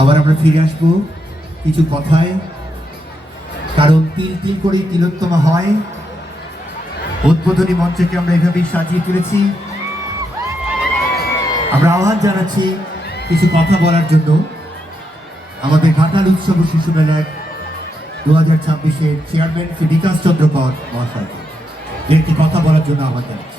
আবার আমরা ফিরে আসব কিছু কথায়। কারণ তিল তিল করেই তিলোত্তমা হয়। উদ্বোধনী মঞ্চকে আমরা এভাবেই সাজিয়ে তুলেছি। আমরা আহ্বান জানাচ্ছি কিছু কথা বলার জন্য। আমাদের ঘাটাল উৎসব শিশু মেলার দু হাজার ছাব্বিশের চেয়ারম্যান শ্রী বিকাশ চন্দ্র কর মহাশয়কে। একটি কথা বলার জন্য আহ্বান জানাচ্ছি।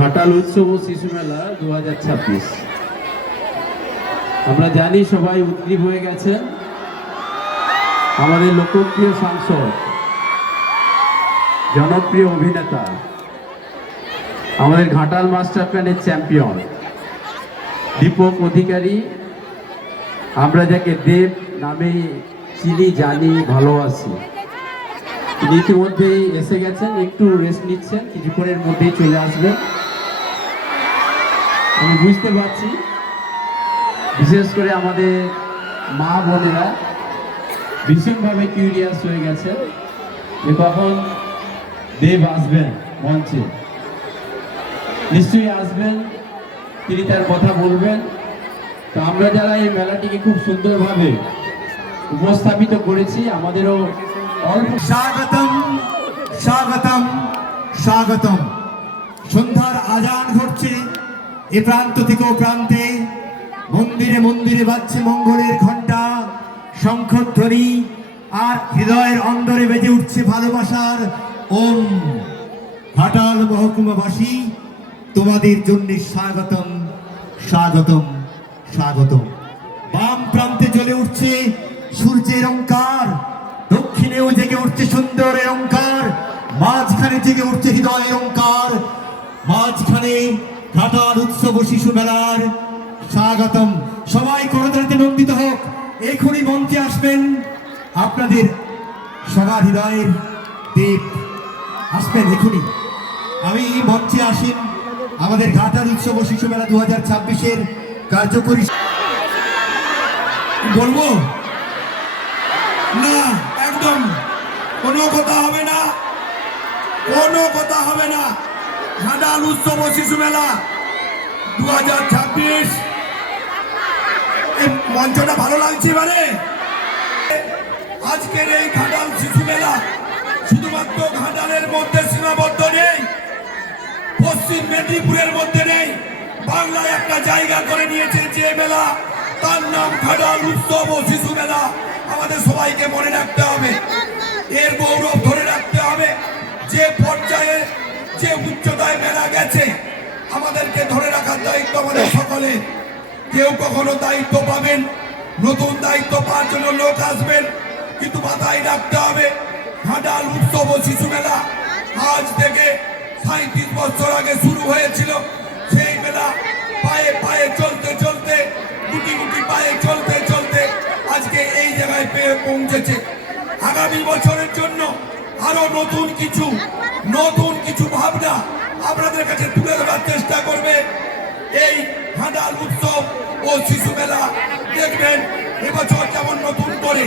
ঘাটাল উৎসব ও শিশু মেলা দু হাজার ছাব্বিশ। আমরা জানি সবাই উদ্গ্রীব হয়ে গেছেন। আমাদের লোকপ্রিয় সাংসদ, জনপ্রিয় অভিনেতা, আমাদের ঘাটাল মাস্টার প্ল্যানের চ্যাম্পিয়ন, দীপক অধিকারী। আমরা যাকে দেব নামে চিনি, জানি, ভালোবাসি। তিনি ইতিমধ্যেই এসে গেছেন, একটু রেস্ট নিচ্ছেন, কিছুক্ষণের মধ্যেই চলে আসবেন। আমি বুঝতে পারছি। বিশেষ করে আমাদের মা বোনেরা ভীষণভাবে কিউরিয়াস হয়ে গেছে যে কখন দেব আসবেন মঞ্চে। নিশ্চয়ই আসবেন, তিনি তার কথা বলবেন। তো আমরা যারা এই মেলাটিকে খুব সুন্দরভাবে উপস্থাপিত করেছি, আমাদেরও অল্প স্বাগতম স্বাগতম স্বাগতম। সন্ধ্যার আজান ঘটছে। এ প্রান্ত থেকে ও প্রান্তে মন্দিরে মন্দিরে বাজছে মঙ্গলের ঘণ্টা শঙ্খধ্বনি, আর হৃদয়ের অন্দরে বেজে উঠছে ভালোবাসার ওম। ঘাটাল মহকুমাবাসী, তোমাদের জন্য স্বাগতম স্বাগতম স্বাগতম। বাম প্রান্তে জ্বলে উঠছে সূর্যের অঙ্কার, দক্ষিণেও জেগে উঠছে সুন্দরের অঙ্কার, মাঝখানে জেগে উঠছে হৃদয়ের অঙ্কার, মাঝখানে ঘাটার উৎসব শিশু মেলার স্বাগতম। সবাই করদারিতে নন্দিত হোক, এখনই মঞ্চে আসবেন আপনাদের সবার হৃদয়ের দেব। আসবেন এখনই। আমি মঞ্চে আসেন আমাদের ঘাটার উৎসব শিশু মেলা দু হাজার ছাব্বিশের কার্যকরী বলব? না, একদম। কোনো কথা হবে না। কোনো কথা হবে না। ঘাটাল উৎসব শিশু মেলা দু হাজার ছাব্বিশ মঞ্চটা ভালো লাগছে এবারে? আজকের এই ঘাটাল শিশু মেলা শুধুমাত্র ঘাটালের মধ্যে সীমাবদ্ধ নেই, পশ্চিম মেদিনীপুরের মধ্যে নেই, বাংলায় একটা জায়গা করে নিয়েছে যে মেলা, তার নাম ঘাটাল উৎসব ও শিশু মেলা। আমাদের সবাইকে মনে রাখতে হবে। এর গৌরব আমাদেরকে ধরে রাখার দায়িত্ব আমাদের সকলে কেউ কখনো দায়িত্ব পাবেন, নতুন দায়িত্ব পাওয়ার জন্য লোক আসবেন, কিন্তু মাথায় রাখতে হবে, ঘাটাল উৎসব ও শিশু মেলা আজ থেকে সাঁত্রিশ বছর আগে শুরু হয়েছিল। সেই মেলা পায়ে পায়ে চলতে চলতে, গুটি গুটি পায়ে চলতে চলতে আজকে এই জায়গায় পেয়ে পৌঁছেছে। আগামী বছরের জন্য আরও নতুন কিছু নতুন কিছু ভাবনা আপনাদের কাছে তুলে ধরার চেষ্টা করবে। এই হাঁটাল উৎসব ও শিশু মেলা দেখবেন, এবছর যেমন নতুন করে।